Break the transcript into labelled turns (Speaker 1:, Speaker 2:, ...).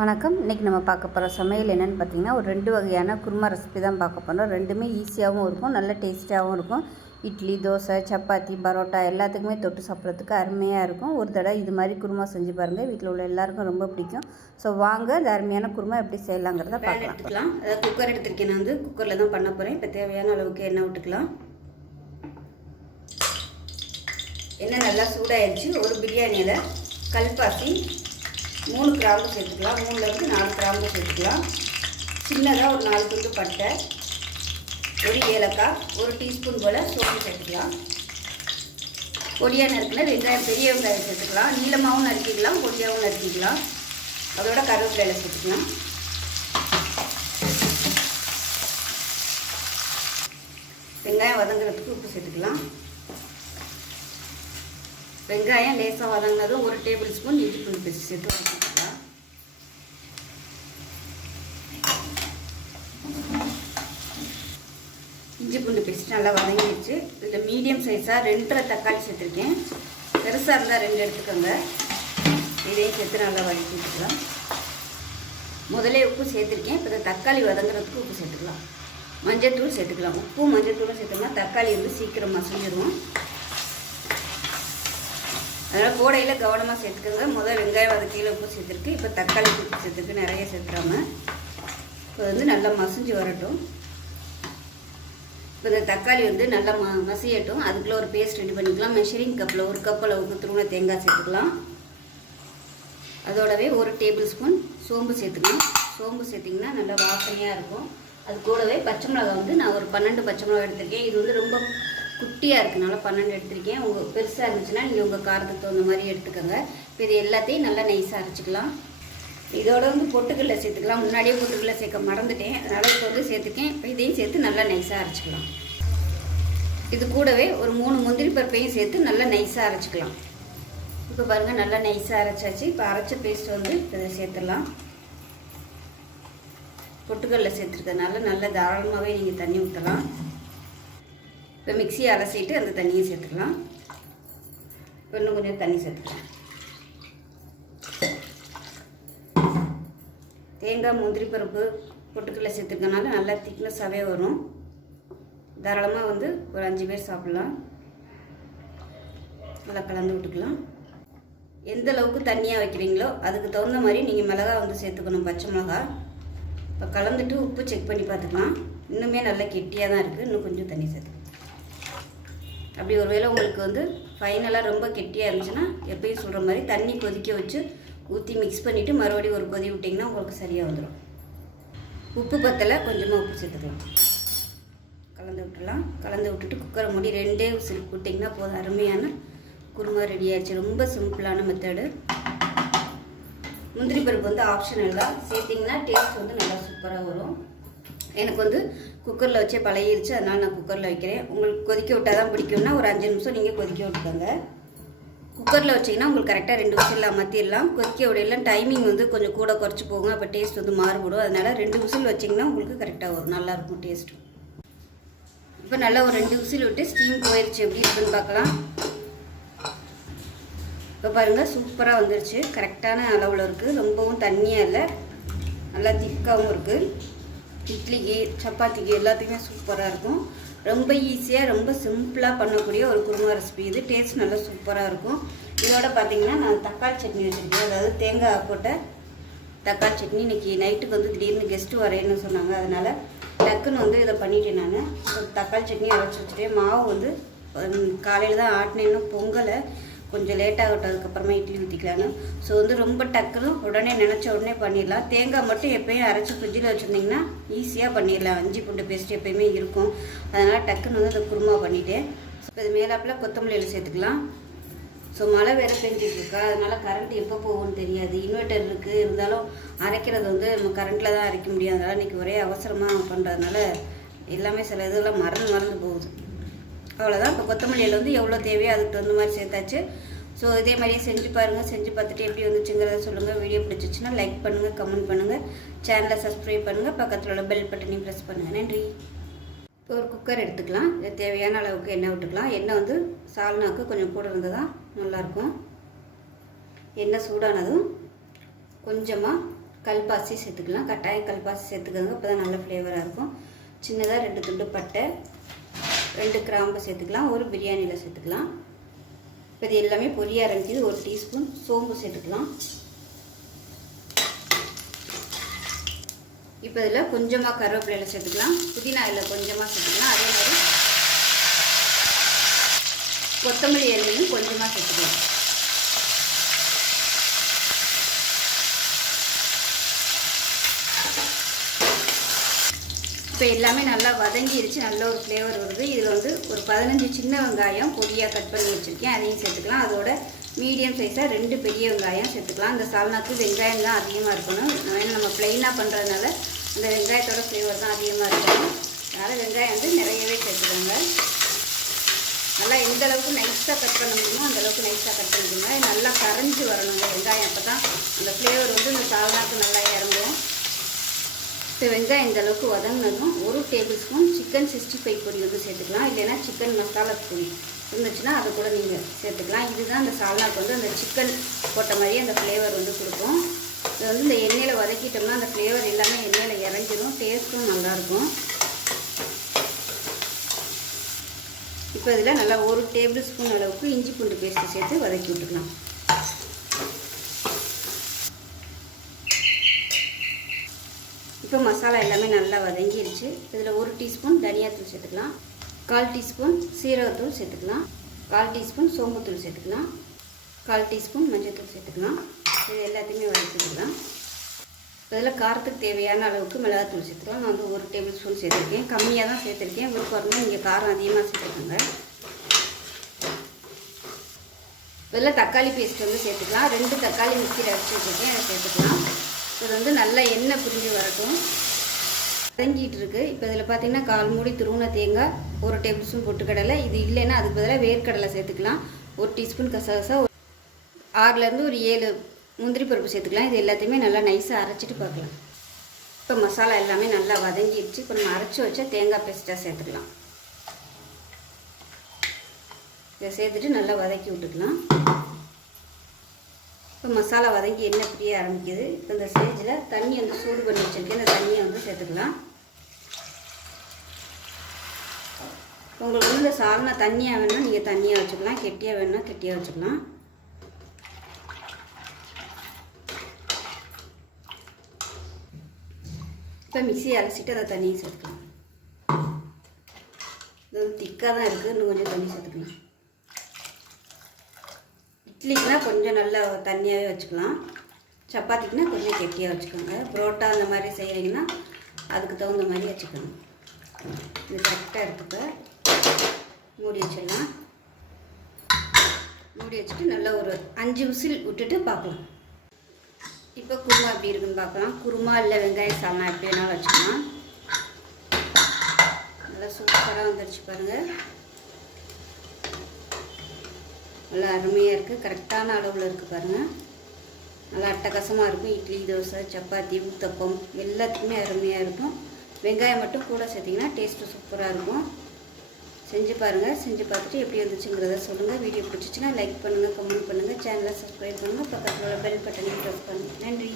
Speaker 1: வணக்கம். இன்றைக்கி நம்ம பார்க்க போகிற சமையல் என்னென்னு பார்த்தீங்கன்னா ஒரு ரெண்டு வகையான குருமா ரெசிபி தான் பார்க்க போகிறோம் ரெண்டுமே ஈஸியாகவும் இருக்கும் நல்ல டேஸ்ட்டாகவும் இருக்கும். இட்லி தோசை சப்பாத்தி பரோட்டா எல்லாத்துக்குமே தொட்டு சாப்பிட்றதுக்கு அருமையாக இருக்கும். ஒரு தடவை இது மாதிரி குருமா செஞ்சு பாருங்கள் வீட்டில் உள்ள எல்லாருக்கும் ரொம்ப பிடிக்கும். ஸோ வாங்க இந்த அருமையான குருமா எப்படி செய்யலாங்கிறத பார்க்கலாம்.
Speaker 2: எடுத்துக்கலாம். அதாவது குக்கர் எடுத்திருக்கேன் நான் வந்து. குக்கரில் தான் பண்ண போகிறேன் இப்போ தேவையான அளவுக்கு எண்ணெய் விட்டுக்கலாம் எண்ணெய் நல்லா சூடாயிருச்சு. ஒரு பிரியாணியில் கல்பாசி மூணு கிராம்பு சேர்த்துக்கலாம். மூணுலேருந்து நாலு கிராம்பு சேர்த்துக்கலாம். சின்னதாக ஒரு நாலு துண்டு பட்டை ஒரு ஏலக்காய் ஒரு டீஸ்பூன் போல் சோப்பு சேர்த்துக்கலாம். பொடியாக நறுக்கினா வெங்காயம் பெரிய வெங்காயம் சேர்த்துக்கலாம். நீளமாகவும் நறுக்கிக்கலாம் பொடியாகவும் நறுக்கிக்கலாம். அதோட கருவேப்பிலையில சேர்த்துக்கலாம். வெங்காயம் வதங்குறதுக்கு உப்பு சேர்த்துக்கலாம். வெங்காயம் லேசாக வதங்கினதும் ஒரு டேபிள் ஸ்பூன் இஞ்சி பூண்டு பேஸ்ட் சேர்த்து வதக்கிக்கலாம் இஞ்சி பூண்டு பேஸ்ட் நல்லா வதங்கிடுச்சு. இதில் மீடியம் சைஸாக ரெண்டரை தக்காளி சேர்த்துருக்கேன். பெருசாக இருந்தால் ரெண்டு எடுத்துக்கோங்க. இதையும் சேர்த்து நல்லா வதக்கி வச்சுக்கலாம் முதல்ல உப்பு சேர்த்துருக்கேன். இப்போ இந்த தக்காளி வதங்குறதுக்கு உப்பு சேர்த்துக்கலாம். மஞ்சத்தூள் சேர்த்துக்கலாம். பூ மஞ்சள் தூளும் சேர்த்தோம்னா தக்காளி வந்து சீக்கிரம் மசிஞ்சிடும் அதனால் கோடையில் கவனமாக சேர்த்துக்கோங்க. முதல் வெங்காயம் வதக்கையில் உப்பு சேர்த்துருக்கு. இப்போ தக்காளி உப்பு சேர்த்துருக்கு நிறைய சேர்த்துறாங்க இப்போ வந்து நல்லா மசிஞ்சு வரட்டும். இப்போ இந்த தக்காளி வந்து நல்லா ம மசியட்டும். அதுக்குள்ளே ஒரு பேஸ்ட் ரெடி பண்ணிக்கலாம். மெஷரிங் கப்பில் ஒரு கப் அளவுக்கு துருவன தேங்காய் சேர்த்துக்கலாம். அதோடவே ஒரு டேபிள் ஸ்பூன் சோம்பு சேர்த்துக்கணும். சோம்பு சேர்த்திங்கன்னா நல்லா வாசனையாக இருக்கும். அது கூடவே பச்சை மிளகா வந்து நான் ஒரு பன்னெண்டு பச்சை மிளகா எடுத்திருக்கேன். இது வந்து ரொம்ப குட்டியாக இருக்கனால பன்னெண்டு எடுத்திருக்கேன். உங்கள் பெருசாக இருந்துச்சுன்னா நீங்கள் உங்கள் காரத்துக்கு தகுந்த மாதிரி எடுத்துக்கோங்க. இப்போ இது எல்லாத்தையும் நல்லா நைஸாக அரைச்சிக்கலாம். இதோட வந்து பொட்டுக்கல்ல சேர்த்துக்கலாம். முன்னாடியே பொட்டுக்கல்ல சேர்க்க மறந்துட்டேன். அதனால் இப்போ வந்து சேர்த்துக்கேன் இப்போ இதையும் சேர்த்து நல்லா நைஸாக அரைச்சிக்கலாம். இது கூடவே ஒரு மூணு முந்திரி பருப்பையும் சேர்த்து நல்லா நைஸாக அரைச்சிக்கலாம். இப்போ பாருங்கள் நல்லா நைஸாக அரைச்சாச்சு. இப்போ அரைச்ச பேஸ்ட் வந்து இதை சேர்த்துடலாம். பொட்டுக்கல்ல சேர்த்துருக்கனால நல்லா தாராளமாகவே நீங்கள் தண்ணி ஊற்றலாம் இப்போ மிக்சியை அலசிட்டு அந்த தண்ணியை சேர்த்துக்கலாம். இப்போ இன்னும் கொஞ்சம் தண்ணி சேர்த்துக்கலாம். தேங்காய் முந்திரி பருப்பு பொட்டுக்கல்ல சேர்த்துக்கனால நல்லா திக்னஸாகவே வரும். தாராளமாக வந்து ஒரு அஞ்சு பேர் சாப்பிட்லாம். நல்லா கலந்து விட்டுக்கலாம். எந்த அளவுக்கு தண்ணியாக வைக்கிறீங்களோ அதுக்கு தகுந்த மாதிரி நீங்கள் மிளகா வந்து சேர்த்துக்கணும் பச்சை மிளகா. இப்போ கலந்துட்டு உப்பு செக் பண்ணி பார்த்துக்கலாம். இன்னுமே நல்லா கெட்டியாக தான் இருக்குது இன்னும் கொஞ்சம் தண்ணி சேர்த்துக்கலாம். அப்படி ஒருவேளை உங்களுக்கு வந்து ஃபைனலாக ரொம்ப கெட்டியாக இருந்துச்சுன்னா எப்பயும் சொல்கிற மாதிரி தண்ணி கொதிக்க வச்சு ஊற்றி மிக்ஸ் பண்ணிவிட்டு மறுபடியும் ஒரு கொதி விட்டிங்கன்னா உங்களுக்கு சரியாக வந்துடும் உப்பு பத்தலை கொஞ்சமாக உப்பு சேர்த்துக்கலாம். கலந்து விட்டுலாம் கலந்து விட்டுட்டு குக்கரை மூடி ரெண்டே விசில் விட்டிங்கன்னா போதும். அருமையான குருமா ரெடி ஆயிடுச்சு. ரொம்ப சிம்பிளான மெத்தடு முந்திரி பருப்பு வந்து ஆப்ஷனல் தான். சேர்த்திங்கன்னா டேஸ்ட் வந்து நல்லா சூப்பராக வரும். எனக்கு வந்து குக்கரில் வச்சே பழகிருச்சு அதனால் நான் குக்கரில் வைக்கிறேன். உங்களுக்கு கொதிக்க விட்டால் தான் பிடிக்கும்னா ஒரு அஞ்சு நிமிஷம் நீங்கள் கொதிக்க விட்டுக்கோங்க. குக்கரில் வச்சிங்கன்னா உங்களுக்கு கரெக்டாக ரெண்டு விசில் அமர்த்திடலாம். கொதிக்க விடையெல்லாம் டைமிங் வந்து கொஞ்சம் கூட குறைச்சி போகும் அப்போ டேஸ்ட் வந்து மாறுபடும். அதனால் ரெண்டு விசில் வச்சிங்கன்னா உங்களுக்கு கரெக்டாக வரும். நல்லாயிருக்கும் டேஸ்ட்டு இப்போ நல்லா ஒரு ரெண்டு விசில் விட்டு ஸ்டீம் போயிடுச்சு எப்படி இருக்குன்னு பார்க்கலாம். இப்போ பாருங்கள் சூப்பராக வந்துருச்சு. கரெக்டான அளவில் இருக்குது ரொம்பவும் தண்ணியாக இல்லை. நல்லா திக்காகவும் இருக்குது இட்லிக்கு சப்பாத்திக்கு எல்லாத்துக்குமே சூப்பராக இருக்கும். ரொம்ப ஈஸியாக ரொம்ப சிம்பிளாக பண்ணக்கூடிய ஒரு குருமா ரெசிபி இது டேஸ்ட் நல்லா சூப்பராக இருக்கும். இதோட பார்த்தீங்கன்னா நான் தக்காளி சட்னி வச்சுருக்கேன். அதாவது தேங்காய் போட்ட தக்காளி சட்னி. இன்றைக்கி நைட்டுக்கு வந்து திடீர்னு கெஸ்ட்டு வரேன்னு சொன்னாங்க. அதனால் டக்குன்னு வந்து இதை பண்ணிட்டேன் நான். தக்காளி சட்னி அரைச்சி வச்சுட்டேன். மாவு வந்து காலையில் தான் ஆட்டினேன்னு பொங்கலை. கொஞ்சம் லேட்டாகட்டும் அதுக்கப்புறமா இட்லி ஊற்றிக்கலான்னு ஸோ வந்து ரொம்ப டக்குன்னு உடனே நினச்ச உடனே பண்ணிடலாம். தேங்காய் மட்டும் எப்பயும் அரைச்சி ஃப்ரிட்ஜில் வச்சுருந்திங்கன்னா ஈஸியாக பண்ணிடலாம். அஞ்சு பூண்டு பேஸ்ட் எப்பயுமே இருக்கும். அதனால் டக்குன்னு வந்து அந்த குருமா பண்ணிவிட்டேன் ஸோ இது மேலாப்பில் கொத்தமல்லியில் சேர்த்துக்கலாம். ஸோ மழை வேறு பெஞ்சிட்டு இருக்கா அதனால் கரண்ட் எப்போ போகும்னு தெரியாது. இன்வெர்ட்டர் இருக்குது இருந்தாலும் அரைக்கிறது வந்து நம்ம கரண்ட்டில் தான் அரைக்க முடியும். அதனால் இன்றைக்கி ஒரே அவசரமாக பண்ணுறதுனால எல்லாமே சில இதெல்லாம் மறந்து மறந்து போகுது. அவ்வளோதான் இப்போ கொத்தமல்லியில் வந்து எவ்வளோ தேவையோ அதுக்கு தகுந்த மாதிரி சேர்த்தாச்சு. ஸோ இதே மாதிரியே செஞ்சு பாருங்கள் செஞ்சு பார்த்துட்டு எப்படி வந்துச்சுங்கிறத சொல்லுங்கள் வீடியோ பிடிச்சிச்சுன்னா லைக் பண்ணுங்கள் கமெண்ட் பண்ணுங்கள் சேனலை சப்ஸ்கிரைப் பண்ணுங்கள் பக்கத்தில் உள்ள பெல் பட்டனையும் ப்ரெஸ் பண்ணுங்கள் நன்றி. இப்போ ஒரு குக்கர் எடுத்துக்கலாம். இது தேவையான அளவுக்கு எண்ணெய் விட்டுக்கலாம். எண்ணெய் வந்து சால்னாக்கு கொஞ்சம் கூட இருந்தால் தான் நல்லாயிருக்கும். எண்ணெய் சூடானதும் கொஞ்சமாக கல்பாசி சேர்த்துக்கலாம். கட்டாயம் கல்பாசி சேர்த்துக்கோங்க. அப்போ தான் நல்ல ஃப்ளேவராக இருக்கும். சின்னதாக ரெண்டு துண்டு பட்டை. ரெண்டு கிராம்பு சேர்த்துக்கலாம் ஒரு பிரியாணியில் சேர்த்துக்கலாம். இப்போ இது எல்லாமே பொரிய ஆரம்பிக்குது ஒரு டீஸ்பூன் சோம்பு சேர்த்துக்கலாம். இப்போ இதில் கொஞ்சமாக கருவேப்பிலையில் சேர்த்துக்கலாம். புதினா இதில் கொஞ்சமாக சேர்த்துக்கலாம். அதே மாதிரி கொத்தமல்லி எண்ணெயும் கொஞ்சமாக சேர்த்துக்கலாம். இப்போ எல்லாமே நல்லா வதங்கிருச்சு நல்ல ஒரு ஃப்ளேவர் வருது. இதில் வந்து ஒரு பதினஞ்சு சின்ன வெங்காயம் பொடியாக கட் பண்ணி வச்சுருக்கேன். அதையும் சேர்த்துக்கலாம். அதோட மீடியம் சைஸாக ரெண்டு பெரிய வெங்காயம் சேர்த்துக்கலாம். அந்த சால்னாக்கு வெங்காயம் தான் அதிகமாக இருக்கணும். ஏன்னா நம்ம ப்ளைனாக பண்ணுறதுனால அந்த வெங்காயத்தோட ஃப்ளேவர் தான் அதிகமாக இருக்கணும். அதனால் வெங்காயம் வந்து நிறையவே சேர்த்துக்கோங்க. நல்லா எந்த அளவுக்கு நைஸாக கட் பண்ண முடியுமோ அந்த அளவுக்கு நைஸாக கட் பண்ணிக்கோங்க. நல்லா கரைஞ்சி வரணுங்க வெங்காயம் அப்போ தான் அந்த ஃப்ளேவர் வந்து இந்த சால்னாக்கு நல்லா இறங்கும். இப்போ வெங்காயம் இந்த அளவுக்கு வதங்கினதும் ஒரு tablespoon chicken sixty five பொடி வந்து சேர்த்துக்கலாம். இல்லைன்னா சிக்கன் மசாலா பொடி இருந்துச்சுன்னா அதை கூட நீங்கள் சேர்த்துக்கலாம். இதுதான் அந்த சால்னாக்கு வந்து அந்த சிக்கன் போட்ட மாதிரியே அந்த ஃப்ளேவர் வந்து கொடுக்கும். இது வந்து இந்த எண்ணெயில் வதக்கிட்டோம்னா அந்த ஃப்ளேவர் எல்லாமே எண்ணெயில் இறங்கிடும் டேஸ்ட்டும் நல்லாயிருக்கும் இப்போ இதில் நல்லா ஒரு டேபிள் ஸ்பூன் அளவுக்கு இஞ்சி பூண்டு பேஸ்ட்டு சேர்த்து வதக்கி விட்டுக்கலாம் இப்போ வெங்காயம் நல்லா வதங்கிருச்சு. இதில் ஒரு டீஸ்பூன் தனியாத்தூள் சேர்த்துக்கலாம். கால் டீஸ்பூன் சீரகத்தூள் சேர்த்துக்கலாம். கால் டீஸ்பூன் சோம்புத்தூள் சேர்த்துக்கலாம். கால் டீஸ்பூன் மஞ்சள்தூள் சேர்த்துக்கலாம். இது எல்லாத்தையுமே வதக்கிக்கலாம். இதில் காரத்துக்கு தேவையான அளவுக்கு மிளகாத்தூள் சேர்த்துக்கலாம். நான் வந்து ஒரு டேபிள் ஸ்பூன் சேர்த்துருக்கேன். கம்மியாக தான் சேர்த்துருக்கேன். உங்களுக்கு வரணும் நீங்கள் காரம் அதிகமாக சேர்த்துக்கோங்க. இதில் தக்காளி பேஸ்ட் வந்து சேர்த்துக்கலாம். ரெண்டு தக்காளி மிக்சியில் அரைச்சி வச்சுருக்கேன். அதை சேர்த்துக்கலாம். இது வந்து நல்லா எண்ணெய் புரிஞ்சு வரட்டும். வதங்கிட்டு இருக்கு இப்போ இதில் பார்த்தீங்கன்னா கால் மூடி துருவன தேங்காய் ஒரு டேபிள் ஸ்பூன் பொட்டுக்கடலை இது இல்லைன்னா அதுக்கு பதிலாக வேர்க்கடலை சேர்த்துக்கலாம். ஒரு டீஸ்பூன் கசகசா ஒரு ஆறுலேருந்து ஒரு ஏழு முந்திரி பருப்பு சேர்த்துக்கலாம். இது எல்லாத்தையுமே நல்லா நைஸாக அரைச்சிட்டு பார்க்கலாம். இப்போ மசாலா எல்லாமே நல்லா வதங்கிடுச்சு. இப்போ நம்ம அரைச்சி வச்சா தேங்காய் பேஸ்ட்டாக சேர்த்துக்கலாம். இதை சேர்த்துட்டு நல்லா வதக்கி விட்டுக்கலாம். இப்போ மசாலா வதங்கி எண்ணெய் பிரிய ஆரம்பிக்குது. இப்போ இந்த ஸ்டேஜில் தண்ணி வந்து சூடு பண்ணி வச்சுருக்கேன். இந்த தண்ணியை வந்து சேர்த்துக்கலாம். உங்களுக்கு வந்து இந்த சால்னா தண்ணியாக வேணும்னா நீங்கள் தண்ணியாக வச்சுக்கலாம். கெட்டியாக வேணும்னா கெட்டியாக வச்சுக்கலாம். இப்போ மிக்ஸி அரைச்சிட்டு அதை தண்ணியை சேர்த்துக்கலாம். இது வந்து திக்காக தான் இருக்குது இன்னும் கொஞ்சம் தண்ணி சேர்த்துக்கலாம். இட்லிக்குனா கொஞ்சம் நல்லா தண்ணியாகவே வச்சுக்கலாம். சப்பாத்திக்குனா கொஞ்சம் கெட்டியாக வச்சுக்கோங்க. புரோட்டா அந்த மாதிரி செய்கிறீங்கன்னா அதுக்கு தகுந்த மாதிரி வச்சுக்கணும் இது கரெக்டாக எடுத்துக்க. மூடி வச்சிடலாம். மூடி வச்சுட்டு நல்லா ஒரு அஞ்சு விசில் விட்டுட்டு பார்க்கலாம். இப்போ குருமா எப்படி இருக்குன்னு பார்க்கலாம். குருமா இல்லை வெங்காய சாமான் எப்படி வேணாலும் வச்சுக்கலாம். நல்லா சூப்பராக வந்துடுச்சு பாருங்கள் நல்லா அருமையாக இருக்குது கரெக்டான அளவில் இருக்குது பாருங்கள் நல்லா அட்டகாசமாக இருக்கும். இட்லி தோசை சப்பாத்தி ஊத்தப்பம் எல்லாத்துக்குமே அருமையாக இருக்கும். வெங்காயம் மட்டும் கூட சேர்த்திங்கன்னா டேஸ்ட்டு சூப்பராக இருக்கும். செஞ்சு பாருங்கள் செஞ்சு பார்த்துட்டு எப்படி வந்துச்சுங்கிறத சொல்லுங்கள் வீடியோ பிடிச்சிச்சின்னா லைக் பண்ணுங்கள் கமெண்ட் பண்ணுங்கள் சேனலை சப்ஸ்கிரைப் பண்ணுங்கள் பக்கத்தில் உள்ள பெல் பட்டனை ப்ரெஸ் பண்ணுங்கள் நன்றி.